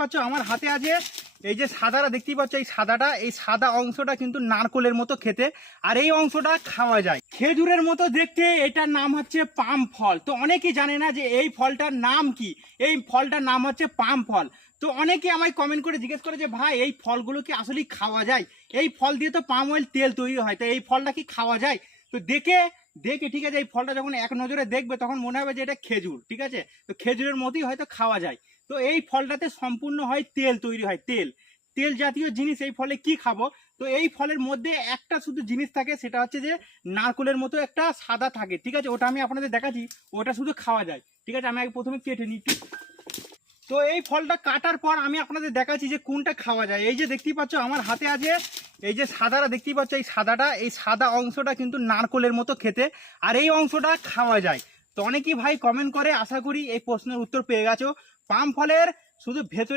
পাচ্ছ আমার হাতে আছে এই যে সাদাটা দেখতেই পাচ্ছ, এই সাদাটা, এই সাদা অংশটা কিন্তু নারকলের মতো খেতে, আর এই অংশটা খাওয়া যায় খেজুরের মতো দেখতে। এটার নাম হচ্ছে পাম ফল। তো অনেকেই জানে না যে এই ফলটার নাম কি। এই ফলটার নাম হচ্ছে পাম ফল। তো অনেকে আমায় কমেন্ট করে জিজ্ঞেস করে যে ভাই এই ফলগুলো কি আসলে খাওয়া যায়? এই ফল দিয়ে তো পাম অয়েল তেল তৈরি হয়, তো এই ফলটা কি খাওয়া যায়? তো দেখে দেখে ঠিক আছে, এই ফলটা যখন এক নজরে দেখবে তখন মনে হবে যে এটা খেজুর, ঠিক আছে, তো খেজুরের মতোই হয়তো খাওয়া যায়। তো এই ফলটাতে সম্পূর্ণ হয় তেল তৈরি হয়, তেল তেল জাতীয় জিনিস এই ফলে কি খাবো। তো এই ফলের মধ্যে একটা শুধু জিনিস থাকে, সেটা হচ্ছে যে নারকলের মতো একটা সাদা থাকে, ঠিক আছে, ওটা আমি আপনাদের দেখাচ্ছি, ওটা শুধু খাওয়া যায়, ঠিক আছে। আমি আগে প্রথমে কেটে নিই একটু। তো এই ফলটা কাটার পর আমি আপনাদের দেখাচ্ছি যে কোনটা খাওয়া যায়। এই যে দেখতেই পাচ্ছ আমার হাতে আছে এই যে সাদাটা দেখতেই পাচ্ছ, এই সাদাটা, এই সাদা অংশটা কিন্তু নারকলের মতো খেতে, আর এই অংশটা খাওয়া যায়। তো অনেকেই ভাই কমেন্ট করে, আশা করি এই প্রশ্নের উত্তর পেয়ে গেছো। পাম ফলের শুধু ভেতরে